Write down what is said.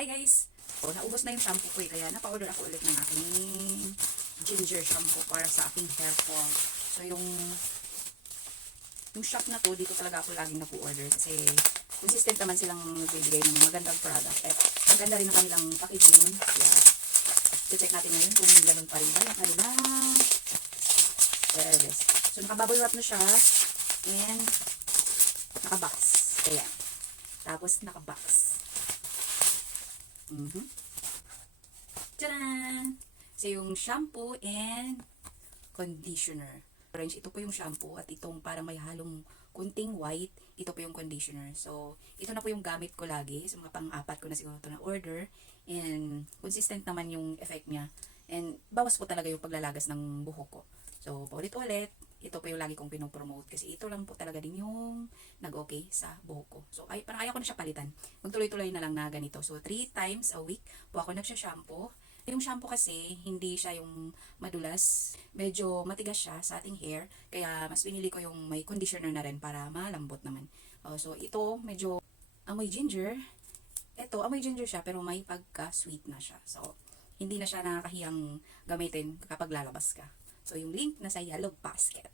Hi guys! O, naubos na yung shampoo ko kaya napa-order ako ulit ng aking ginger shampoo para sa aking hair fall. So yung shop na to, dito talaga ako laging napu-order kasi consistent naman silang bibigay ng magandang product. At maganda rin ang kanilang packaging. Kaya check natin ngayon kung ganun pa rin ba yung kanilang service. So naka-bubble wrap na siya and naka-box. Kaya tapos naka-box. Tcharan! So, yung shampoo and conditioner. Orange, ito po yung shampoo at itong parang may halong kunting white, ito po yung conditioner. So, ito na po yung gamit ko lagi. So, mga pang-apat ko na siguro ito na order. And, consistent naman yung effect niya. And, bawas po talaga yung paglalagas ng buhok ko. So, paulit-ulit, ito po yung lagi kong pinopromote kasi ito lang po talaga din yung nag-okay sa buhok ko. So, parang ayaw ko na siya palitan. Magtuloy-tuloy na lang na ganito. So, 3 times a week po ako nagsha-shampoo. Yung shampoo kasi, hindi siya yung madulas. Medyo matigas siya sa ating hair. Kaya, mas pinili ko yung may conditioner na rin para malambot naman. So, ito, medyo amoy ginger. Ito, amoy ginger siya pero may pagka-sweet na siya. So, hindi na siya nakakahiyang gamitin kapag lalabas ka. So, yung link nasa yellow basket.